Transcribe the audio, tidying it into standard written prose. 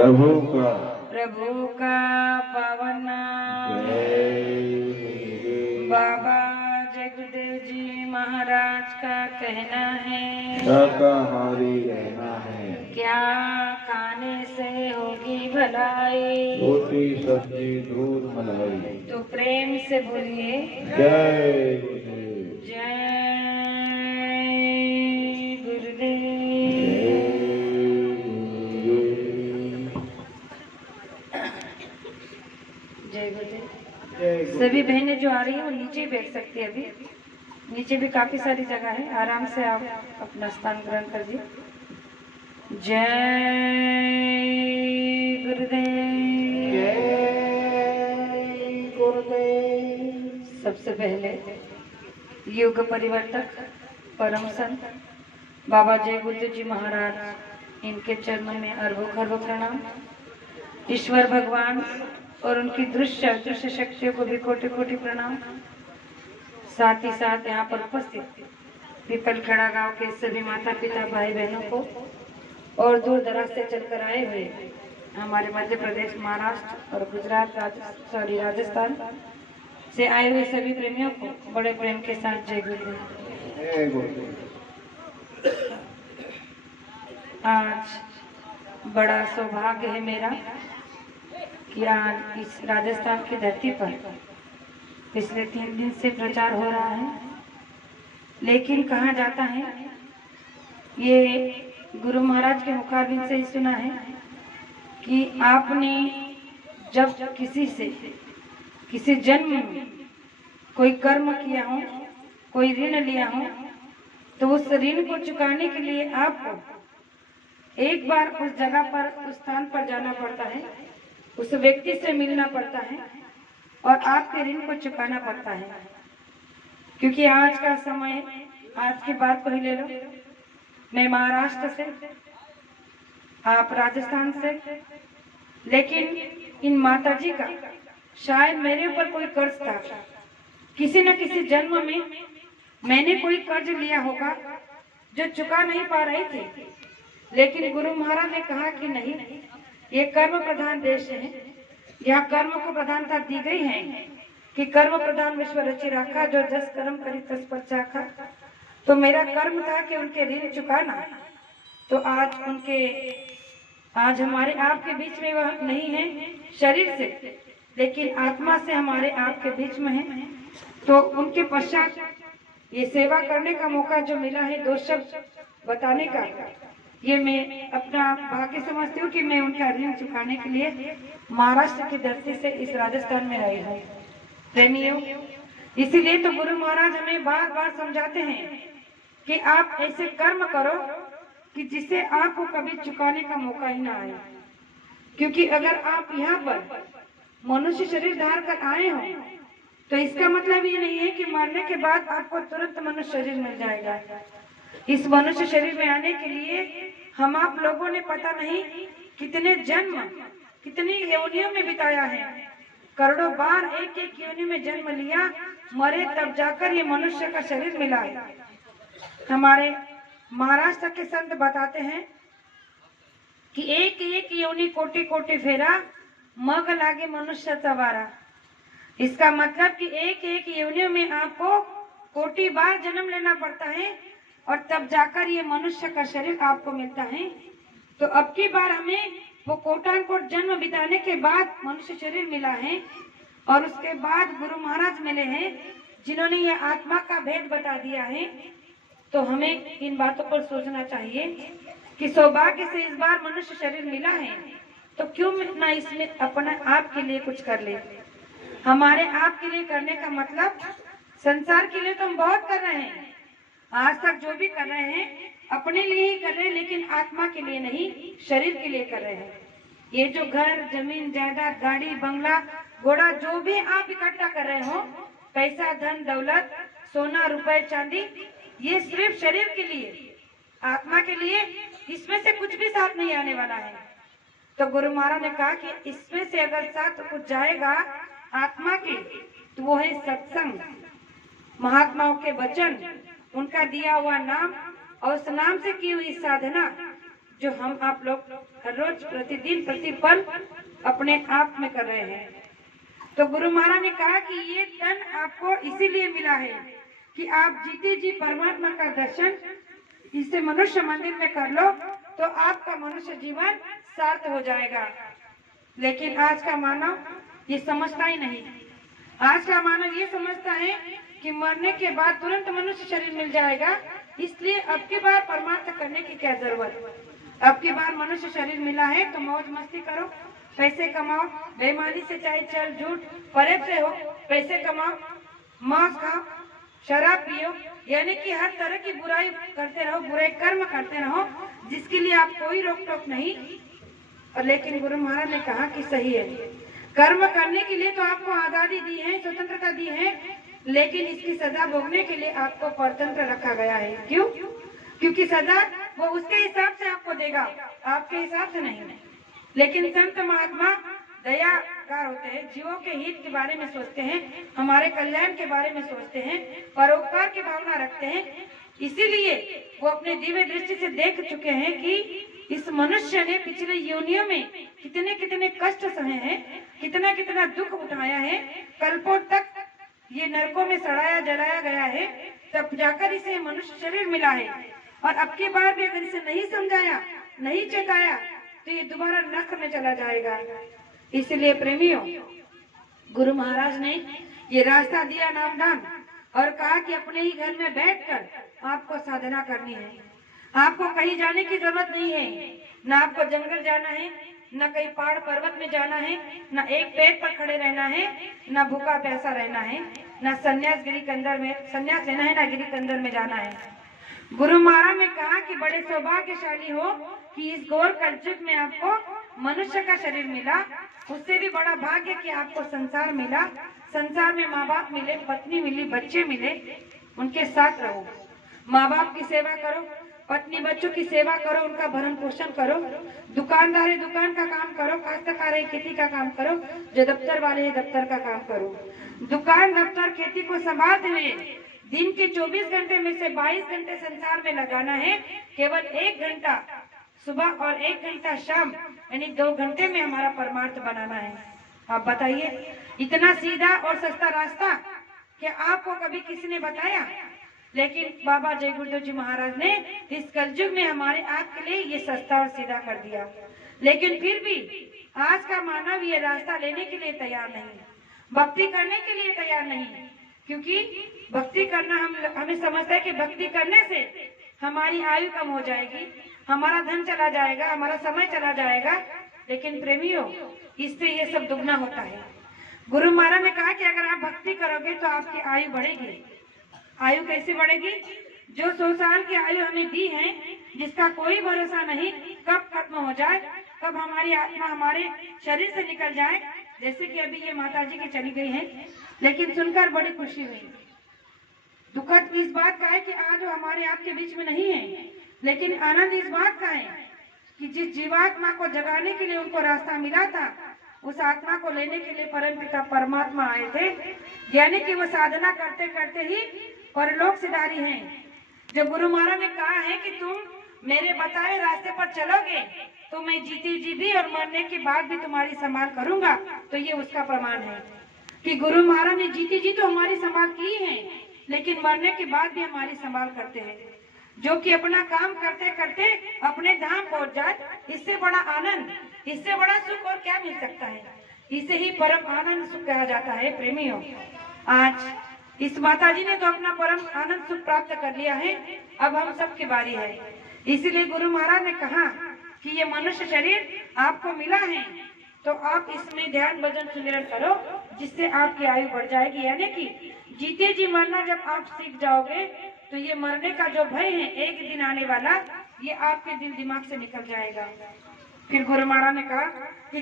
प्रभु का पावन नाम। बाबा जय गुरुदेव जी महाराज का कहना है, शाकाहारी रहना है। क्या खाने से होगी भलाई, रोटी सब्जी दूध मलाई। तो प्रेम से बोलिए जय गुरुदेव। जय गुरुदेव। जय गुरुदेव। सभी बहनें जो आ रही हैं वो नीचे ही बैठ सकती है। अभी नीचे भी काफी सारी जगह है, आराम से आप अपना स्थान ग्रहण करिए। जय गुरुदेव। जय गुरुदेव। सबसे पहले युग परिवर्तक परम संत बाबा जय गुरुदेव जी महाराज, इनके चरणों में अरबों खरबों प्रणाम। ईश्वर भगवान और उनकी दृश्य अदृश्य शक्तियों को भी कोटि कोटि प्रणाम। साथ ही साथ यहाँ पर उपस्थित पीपलखेड़ा गांव के सभी माता पिता भाई बहनों को और दूर दराज से चलकर आए हुए हमारे मध्य प्रदेश, महाराष्ट्र और गुजरात, राजस्थान से आए हुए सभी प्रेमियों को बड़े प्रेम के साथ जय गुरुदेव। आज बड़ा सौभाग्य है मेरा कि आज इस राजस्थान की धरती पर पिछले 3 दिन से प्रचार हो रहा है। लेकिन कहा जाता है, ये गुरु महाराज के मुखारबिंद से ही सुना है कि आपने जब किसी जन्म में कोई कर्म किया हो, कोई ऋण लिया हो, तो उस ऋण को चुकाने के लिए आपको एक बार उस जगह पर, उस स्थान पर जाना पड़ता है, उस व्यक्ति से मिलना पड़ता है और आपके ऋण को चुकाना पड़ता है। क्योंकि आज का समय, आज की बात को ही ले लो, मैं महाराष्ट्र से, आप राजस्थान से, लेकिन इन माताजी का शायद मेरे ऊपर कोई कर्ज था। किसी न किसी जन्म में मैंने कोई कर्ज लिया होगा जो चुका नहीं पा रही थी। लेकिन गुरु महाराज ने कहा कि नहीं, ये कर्म प्रधान देश है, यहाँ कर्म को प्रधानता दी गई है कि कर्म प्रधान विश्व रचि राखा, जो जस कर्म करी तस पर चाखा। तो मेरा कर्म था कि उनके ऋण चुकाना। तो आज हमारे आपके बीच में वह नहीं है शरीर से, लेकिन आत्मा से हमारे आपके बीच में है। तो उनके पश्चात ये सेवा करने का मौका जो मिला है, 2 शब्द बताने का, ये मैं अपना भाग्य समझती हूँ कि मैं उनका ऋण चुकाने के लिए महाराष्ट्र की धरती से इस राजस्थान में आई हूँ। प्रेमियों, इसीलिए तो गुरु महाराज हमें बार बार समझाते हैं कि आप ऐसे कर्म करो कि जिसे आपको कभी चुकाने का मौका ही ना आए। क्योंकि अगर आप यहाँ पर मनुष्य शरीर धार कर आए हो, तो इसका मतलब ये नहीं है कि मरने के बाद आपको तुरंत मनुष्य शरीर मिल जाएगा। इस मनुष्य शरीर में आने के लिए हम आप लोगों ने पता नहीं कितने जन्म, कितनी योनियों में बिताया है। करोड़ों बार एक एक योनि में जन्म लिया, मरे तब जाकर ये मनुष्य का शरीर मिला है। हमारे महाराष्ट्र के संत बताते हैं कि एक एक योनि कोटि कोटि फेरा, मग लागे मनुष्य सवारा। इसका मतलब कि एक एक योनियों में आपको कोटि बार जन्म लेना पड़ता है और तब जाकर ये मनुष्य का शरीर आपको मिलता है। तो अब की बार हमें वो कोटान कोट जन्म बिताने के बाद मनुष्य शरीर मिला है और उसके बाद गुरु महाराज मिले हैं जिन्होंने ये आत्मा का भेद बता दिया है। तो हमें इन बातों पर सोचना चाहिए कि सौभाग्य से इस बार मनुष्य शरीर मिला है, तो क्यों ना इसमें अपने आप के लिए कुछ कर ले। हमारे आप के लिए करने का मतलब, संसार के लिए तो हम बहुत कर रहे हैं, आज तक जो भी कर रहे हैं अपने लिए ही कर रहे हैं, लेकिन आत्मा के लिए नहीं, शरीर के लिए कर रहे हैं। ये जो घर, जमीन, जायदाद, गाड़ी, बंगला, घोड़ा, जो भी आप इकट्ठा कर रहे हो, पैसा, धन, दौलत, सोना, रुपए, चांदी, ये सिर्फ शरीर के लिए, आत्मा के लिए इसमें से कुछ भी साथ नहीं आने वाला है। तो गुरु महाराज ने कहा कि इसमें से अगर साथ कुछ जाएगा आत्मा के, तो वो है सत्संग, महात्माओं के वचन, उनका दिया हुआ नाम और उस नाम से की हुई साधना, जो हम आप लोग हर रोज प्रतिदिन प्रतिपल अपने आप में कर रहे हैं। तो गुरु महाराज ने कहा कि ये तन आपको इसीलिए मिला है कि आप जीते जी परमात्मा का दर्शन इसे मनुष्य मंदिर में कर लो तो आपका मनुष्य जीवन सार्थ हो जाएगा। लेकिन आज का मानव ये समझता ही नहीं। आज का मानव ये समझता है कि मरने के बाद तुरंत मनुष्य शरीर मिल जाएगा, इसलिए अब की बार परमार्थ करने की क्या जरूरत। अब की बार मनुष्य शरीर मिला है तो मौज मस्ती करो, पैसे कमाओ, बेईमानी से चाहे चल झूठ फरेब से हो पैसे कमाओ, मौज खाओ, शराब पियो, यानी कि हर तरह की बुराई करते रहो, बुरे कर्म करते रहो, जिसके लिए आप कोई रोक टोक नहीं। और लेकिन गुरु महाराज ने कहा कि सही है, कर्म करने के लिए तो आपको आजादी दी है, स्वतंत्रता दी है, लेकिन इसकी सजा भोगने के लिए आपको परतंत्र रखा गया है। क्यों? क्योंकि सजा वो उसके हिसाब से आपको देगा, आपके हिसाब से नहीं। लेकिन संत महात्मा दयाकार होते हैं, जीवों के हित के बारे में सोचते हैं, हमारे कल्याण के बारे में सोचते हैं, परोपकार की भावना रखते हैं। इसीलिए वो अपने दिव्य दृष्टि से देख चुके हैं कि इस मनुष्य ने पिछले योनियों में कितने कितने कष्ट सहे हैं, कितना कितना दुख उठाया है, कल्पों तक ये नरकों में सड़ाया जलाया गया है, तब जाकर इसे मनुष्य शरीर मिला है। और अब की बार भी अगर इसे नहीं समझाया, नहीं चेताया, तो ये दोबारा नरक में चला जाएगा। इसलिए प्रेमियों, गुरु महाराज ने ये रास्ता दिया नामदान और कहा कि अपने ही घर में बैठकर आपको साधना करनी है। आपको कहीं जाने की जरूरत नहीं है, न आपको जंगल जाना है, न कहीं पहाड़ पर्वत में जाना है, न एक पैर पर खड़े रहना है, न भूखा प्यासा रहना है, न संन्यास गिरी कंदर में संन्यास लेना है, न गिरी कंदर में जाना है। गुरु महाराज ने कहा कि बड़े सौभाग्यशाली हो कि इस घोर कलयुग में आपको मनुष्य का शरीर मिला, उससे भी बड़ा भाग्य कि आपको संसार मिला। संसार में माँ बाप मिले, पत्नी मिली, बच्चे मिले, उनके साथ रहो, माँ बाप की सेवा करो, पत्नी बच्चों की सेवा करो, उनका भरण पोषण करो, दुकानदार है दुकान का काम करो, काश्तकार है खेती का काम करो, जो दफ्तर वाले है दफ्तर का काम करो। दुकान दफ्तर खेती को संभालते हुए दिन के 24 घंटे में से 22 घंटे संसार में लगाना है, केवल 1 घंटा सुबह और 1 घंटा शाम, यानी 2 घंटे में हमारा परमार्थ बनाना है। आप बताइए, इतना सीधा और सस्ता रास्ता क्या आपको कभी किसी ने बताया? लेकिन बाबा जय गुरुदेव जी महाराज ने इस कलयुग में हमारे आपके लिए ये सस्ता और सीधा कर दिया। लेकिन फिर भी आज का मानव ये रास्ता लेने के लिए तैयार नहीं, भक्ति करने के लिए तैयार नहीं, क्योंकि भक्ति करना हमें समझता है कि भक्ति करने से हमारी आयु कम हो जाएगी, हमारा धन चला जाएगा, हमारा समय चला जाएगा। लेकिन प्रेमियों, इससे ये सब दुगना होता है। गुरु महाराज ने कहा कि अगर आप भक्ति करोगे तो आपकी आयु बढ़ेगी। आयु कैसे बढ़ेगी? जो 100 साल की आयु हमें दी है, जिसका कोई भरोसा नहीं कब खत्म हो जाए, कब हमारी आत्मा हमारे शरीर से निकल जाए। जैसे कि अभी ये माताजी की चली गई है, लेकिन सुनकर बड़ी खुशी हुई। दुखद इस बात का है कि आज वो हमारे आपके बीच में नहीं है, लेकिन आनंद इस बात का है कि जिस जीवात्मा को जगाने के लिए उनको रास्ता मिला था, उस आत्मा को लेने के लिए परमपिता परमात्मा आए थे। यानी कि वो साधना करते करते ही परलोक सिधारी हैं। जब गुरु महाराज ने कहा है कि तुम मेरे बताए रास्ते पर चलोगे तो मैं जीती जी भी और मरने के बाद भी तुम्हारी संभाल करूंगा, तो ये उसका प्रमाण है कि गुरु महाराज ने जीती जी तो हमारी संभाल की है, लेकिन मरने के बाद भी हमारी संभाल करते हैं। जो कि अपना काम करते करते अपने धाम पहुंच जाए, इससे बड़ा आनंद, इससे बड़ा सुख और क्या मिल सकता है। इसे ही परम आनंद सुख कहा जाता है। प्रेमियों, आज इस माताजी ने तो अपना परम आनंद सुख प्राप्त कर लिया है, अब हम सबकी बारी है। इसलिए गुरु महाराज ने कहा कि ये मनुष्य शरीर आपको मिला है, तो आप इसमें ध्यान भजन सुमिरन करो, जिससे आपकी आयु बढ़ जाएगी। यानी कि जीते जी मरना जब आप सीख जाओगे तो ये मरने का जो भय है एक दिन आने वाला, ये आपके दिल दिमाग से निकल जाएगा। फिर गुरु महाराज ने कहा कि